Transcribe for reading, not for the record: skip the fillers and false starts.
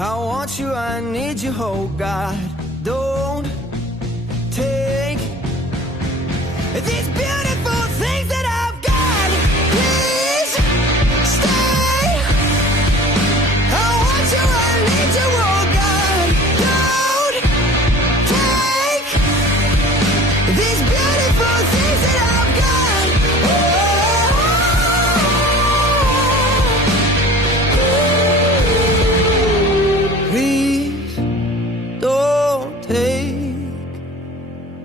I want you, I need you, oh God. Don't take this beauty